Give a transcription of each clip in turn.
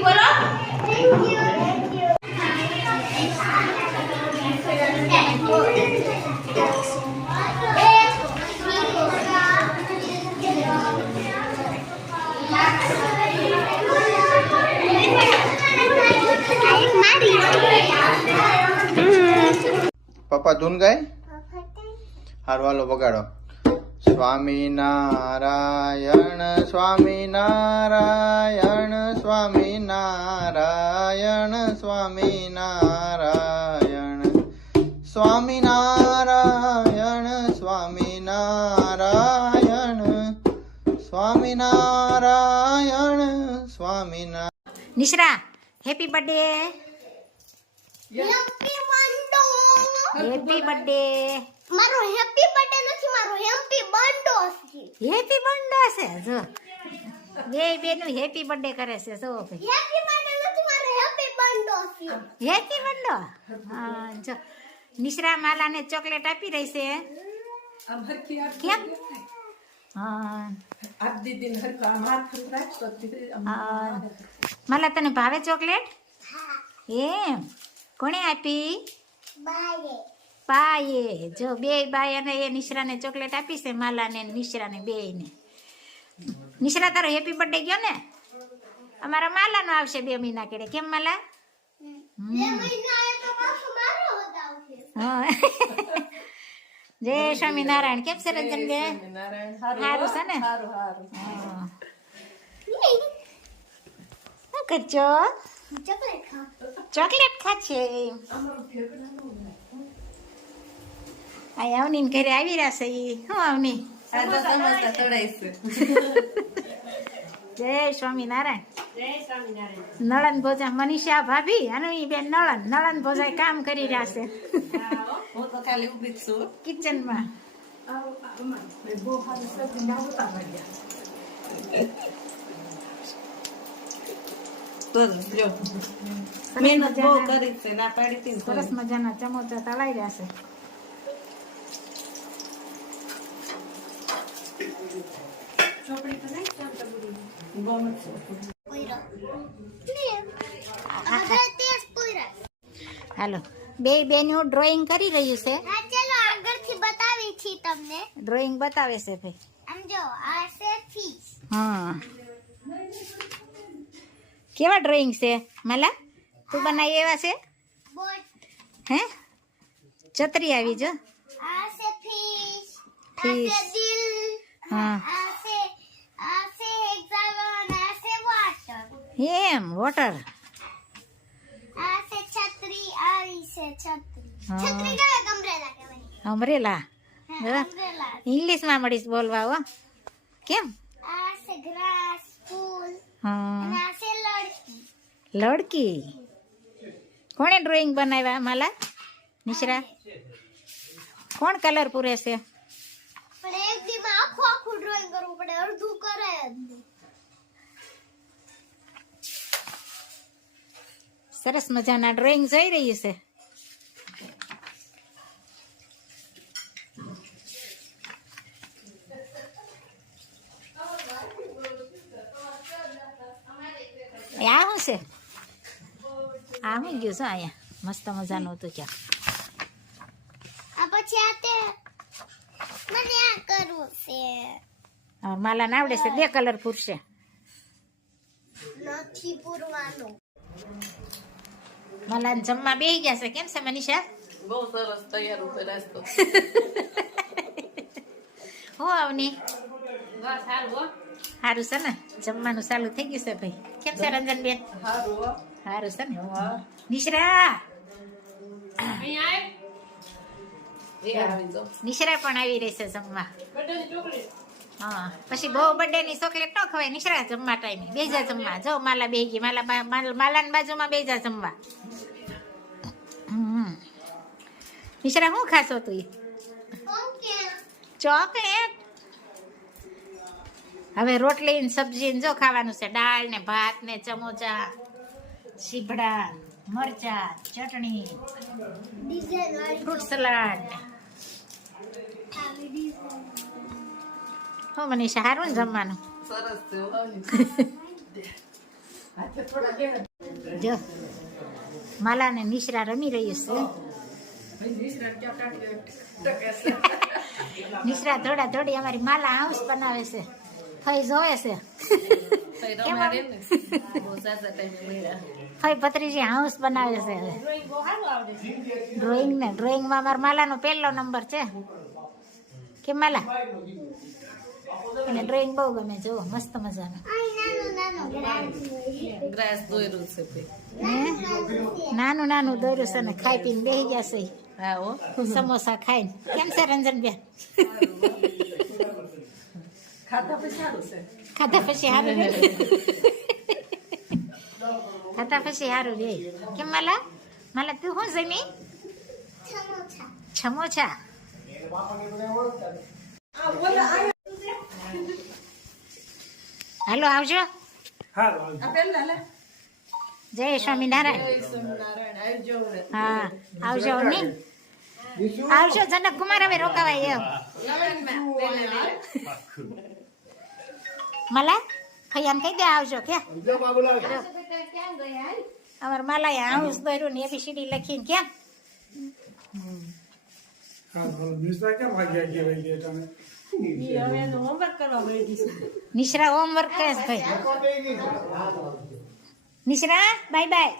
বলো પપ્પા ધૂન ગાય હાર વાલો વગાડો Swami Narayan Swami Narayan Swaminarayan Swaminarayan Swaminarayan Swaminarayan Swaminarayan Nishra happy birthday happy birthday મારો હેપી બર્થડે નથી મારો હેપી બંડો છે. હેપી બર્થડે છે જો. બે બેનું હેપી બર્થડે કરે છે જો. ભાઈ હેપી બર્થડે નથી મારો હેપી વંડો હા જો નિશ્રા માલાને ચોકલેટ આપી રહી છે. કેમ? હા. હા. માલા તને ભાવે ચોકલેટ? એમ. કોણે આપી? બાય પાયે જો બે બાય અને એ નિશ્રાને ચોકલેટ આપી છે માલાને ને નિશ્રાને બેયને. નિશ્રા તારો હેપી બર્થડે ગયો ને? અમારા માલાનો આવશે બે મહિના કેડે. કેમ માલા? જય સ્વામિનારાયણ. કેમ છે રંજન બે? સારું છે ને? કરજો? ચોકલેટ ચોકલેટ ખાશે આ અવની ઘરે આવી રહ્યા છે શું અવની જય સ્વામિનારાયણ. નળન ભોજા મનીષા ભાભી અને બેન નળન. નળન ભોજા કામ કરી રહ્યા છે. સરસ મજાના ચમોચા તળાઈ રહ્યા છે નથી. પોઈરો ને હવે તેજ પોઈરા હાલો બે બેનું ડ્રોઈંગ કરી રહ્યું છે હા ચલો આગળથી બતાવી છી તમને ડ્રોઈંગ બતાવે છે ભાઈ આમ જો આ છે ફીશ હા કેવા ડ્રોઈંગ છે માલા તું બનાવી એવા છે હે છત્રી આવી જો આ છે ફિશ ફિશ દિલ હા આ છે આ છે હેક્સાગોન આ છે વોટર એમ વોટર. આ છે છત્રી આવી છે છત્રી. છત્રી કયા અમ્બ્રેલા કહેવાય? અમરેલા ઇંગ્લિશમાં મળીશ બોલવા હો. કેમ? આ છે ગ્રાસ ફૂલ અને આ છે લડકી. લડકી. કોણે ડ્રોઈંગ બનાવ્યા માલા? નિશ્રા કોણ કલર પૂરે છે? પણ એક દીમાં આખું આખું ડ્રોઈંગ કરવું પડે અડધું કરે જ સરસ મજાના ડ્રોઈંગ જોઈ રહ્યું છે. આ શું છે? આ ગયું છે અહીંયા. મસ્ત મજાનું હતું ક્યાં આ પછી આ તે મને આ કરવું છે. આવડે છે. બે કલર પૂરશે. નથી પૂરવાનું. માલાને જમવા બેસી ગયા છે કેમ છે મનીષા બહુ સરસ તૈયાર ઉપર નાસ્તો હું આવની બસ સારું હો સારું છે ને જમવાનું ચાલુ થઈ ગયું છે ભાઈ કેમ છે રંજનબેન સારું હો. સારું છે ને. નિશ્રા નિશ્રા પણ આવી રહેશે જમવા હા. પછી બહુ બર્થડે ની ચોકલેટ ન ખવાય નિશ્રા જમવા ટાઈમે બેજા જમવા. જો માલા બે ગઈ માલા માલાની બાજુમાં બેજા જમવા. હમ. નિશ્રા શું ખાશો તું ચોકલેટ હવે રોટલી ને સબ્જી ને જો ખાવાનું છે. દાળ ને ભાત ને ચમોચા સીભડા મરચા ચટણી ફ્રૂટ સલાડ હો મને સારું ને જમવાનું સરસ જો માલા ને નિશ્રા રમી રહી છે નિશ્રા થોડા થોડી અમારી માલા હાઉસ બનાવે છે. ફઈ જોવે છે. ફઈ ભત્રીજી હાઉસ બનાવે છે. ડ્રોઈંગ ને ડ્રોઈંગમાં અમારા માલાનો પહેલો નંબર છે. કે માલા? એને ડ્રોઈંગ બહુ ગમે જો મસ્ત મજાનું. નાનું નાનું ગ્રાસ દોર્યું છે નાનું નાનું દોર્યું છે ને ખાઈ પીને બેસી ગયા છે હા હો. સમોસા ખાઈને. કેમ છે રંજનબેન? ખાતા પછી સારું છે. ખાધા પછી સારું રે ખાધા પછી સારું રે કેમ માલા? માલા તું શું જમી? છમોછા સમોસા. હાલો આવજો. આ પેલા લે. જય સ્વામિનારાયણ. હા આવજો ને આવજો જનક કુમાર હવે રોકાવાય એમ. માલા ખૈયાને કહી દે આવજો કે અમાર માલાએ હાઉસ દોર્યું ને એબીસીડી લખીને ક્યાં? નિશ્રા હોમવર્ક કરે છે ભાઈ Nishra bye bye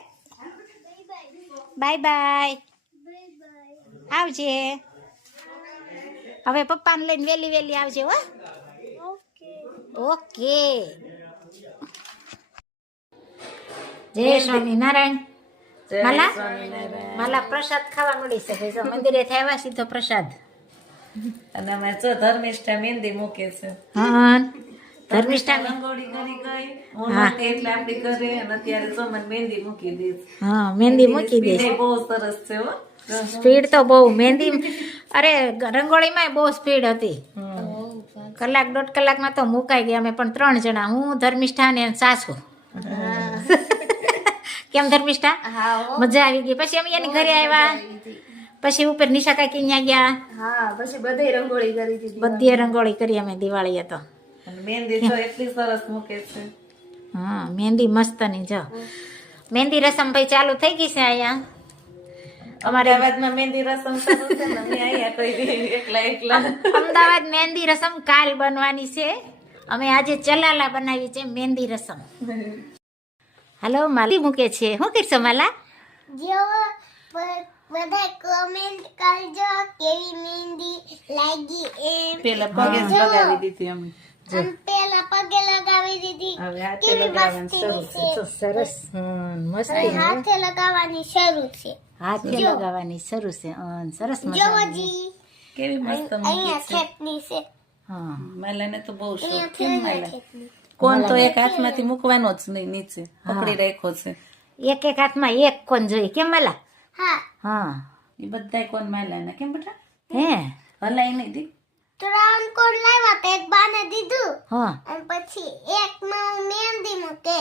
bye bye આવજે હવે પપ્પાને લઈને વેલી વેલી આવજે હો ઓકે જય સ્વામિનારાયણ માલા? માલા પ્રસાદ ખાવા મળી છે મંદિરે થયા સીધો પ્રસાદ અને અમે જો ધર્મિષ્ઠા મહેંદી મૂકે છે. હા ધર્મિષ્ઠા રંગોળી કરી ગઈ હું. એટલે આપણી ઘરે અને અત્યારે જો મને મહેંદી મૂકી દીધી હા મહેંદી મૂકી દે સ્પીડ બહુ સરસ છે હો. સ્પીડ તો બહુ મહેંદી અરે રંગોળીમાં બહુ સ્પીડ હતી. કલાક દોઢ કલાકમાં તો મુકાઈ ગયા અમે પણ ત્રણ જણા હું ધર્મિષ્ઠા ને સાસુ. કેમ ધર્મિષ્ઠા? મજા આવી ગઈ. પછી અમે એની ઘરે આવ્યા. પછી ઉપર નિશા કાકી ત્યાં ગયા. હા પછી બધે રંગોળી કરી દીધી બધી રંગોળી કરી અમે દિવાળીએ તો. અને મહેંદી મસ્ત એટલી સરસ મૂકે છે. હા મહેંદી મસ્તની જો. મહેંદી રસમ ભાઈ ચાલુ થઈ ગઈ છે અહીંયા. અમારે અમદાવાદમાં મહેંદી રસમ ને અમદાવાદ મહેંદી રસમ કાલ બનવાની છે. અમે આજે ચલાલા બનાવી છે મહેંદી રસમ. હાલો માલી મૂકે છે. શું કરશો માલા? બધા કોમેન્ટ કરજો કેવી મહેંદી લાગી એમ. પેલા પગે લગાવી દીધી અમે. પેલા પગે લગાવી દીધી. કેવી મસ્તી શરૂ છે. સરસ. મસ્તી હાથે લગાવવાની શરૂ છે. હાથે લગાવવાની શરૂ છે. અન, સરસ મજાની. કેવી મસ્ત અહીંયા મૂકી છે. હા. મેલાને તો બહુ શોખ. છે ફેરવાય કોણ તો એક હાથમાંથી મૂકવાનો જ નહીં નીચે. પકડી રાખ્યો છે. એક એક હાથમાં એક કોણ જોઈ કેમ માલા? હા. હા. એ બધાય કોણ માલાના કેમ બેટા? હે. હલાઈ નહીં દી ત્રણ કોણ લાવ્યા તો એક બાને દીધું. હા. અને પછી એક માં મહેંદી મૂકે.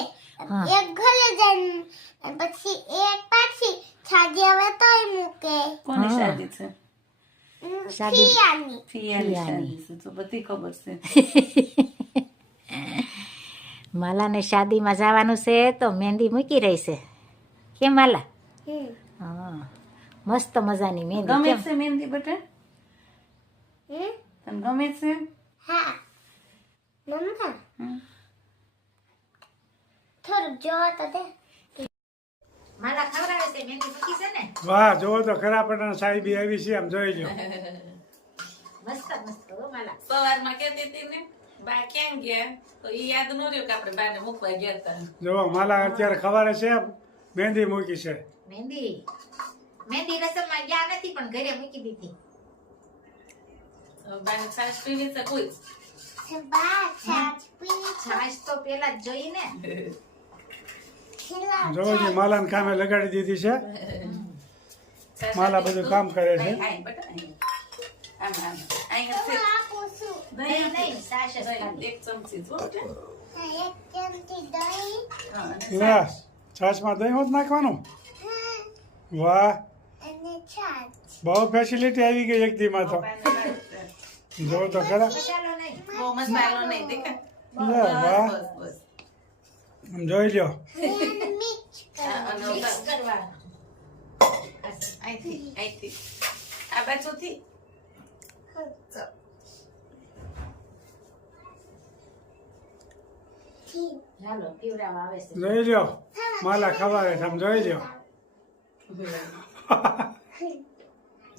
એક ઘરે જઈને અને પછી એક પાછી છાજી હવે તોય મૂકે. કોની હા. શાદી છે. ફિયાની. ફિયાની. શાદી છે તો બધી ખબર છે. માલાને શાદીમાં જવાનું છે તો મહેંદી મૂકી રહી છે. કે માલા. હા. મસ્ત મજાની મહેંદી ગમે છે મહેંદી બેટા? હમ? તને ગમે છે? હા. મમ્મા થોડુંક જોવો તો દે. માલા ખવડાવે છે મહેંદી પકી છે ને? વાહ જોવો તો ખરા પટણ સાહેબી આવી છે આમ જોઈ લો મસ્ત મસ્ત માલા. સવારમાં કેતી હતી ને બા ક્યાં ગયા? તો એ યાદ ન રહ્યું કે આપણે બાને મૂકવા ગયા હતા. જોવો માલા અત્યારે ખવારે છે મહેંદી મૂકી છે. મહેંદી? મહેંદી રસમમાં ગયા નથી પણ ઘરે મૂકી દીધી. હવે બાને છાશ પીવી છે કોઈ? બા છાછ પી છાશ તો પેલા જ જોઈ ને. માલાને કામે લગાડી દીધી છે. માલા બધું કામ કરે છે. આમ, આમ. નહીં નહીં દહીં, એક ચમચી જો એક ચમચી દહીં. હા, અને લે. છાશમાં દહીં હોત નાખવાનું? વાહ. બહુ ફેસિલિટી આવી ગઈ એક દીમાં તો. જોવો તો ખરા. લે વાહ. બસ બસ. આમ જોઈ લ્યો. અહીંથી અહીંથી આ બાજુથી ચાલો પીવડાવવા આવે છે જોઈ લ્યો માલા ખવારે છે આમ જોઈ લ્યો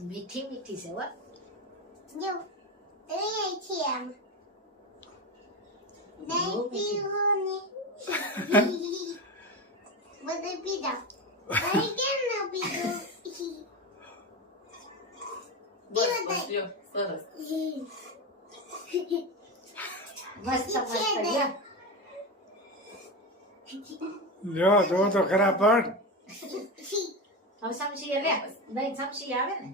મીઠી મીઠી છે હો જો એ છે લ્યો જો તો ખરા પણ. હવે સમસી લે દહીં સમસી આવે ને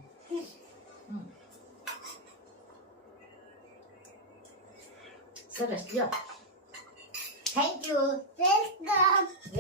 સરસ લ્યો. Thank you go.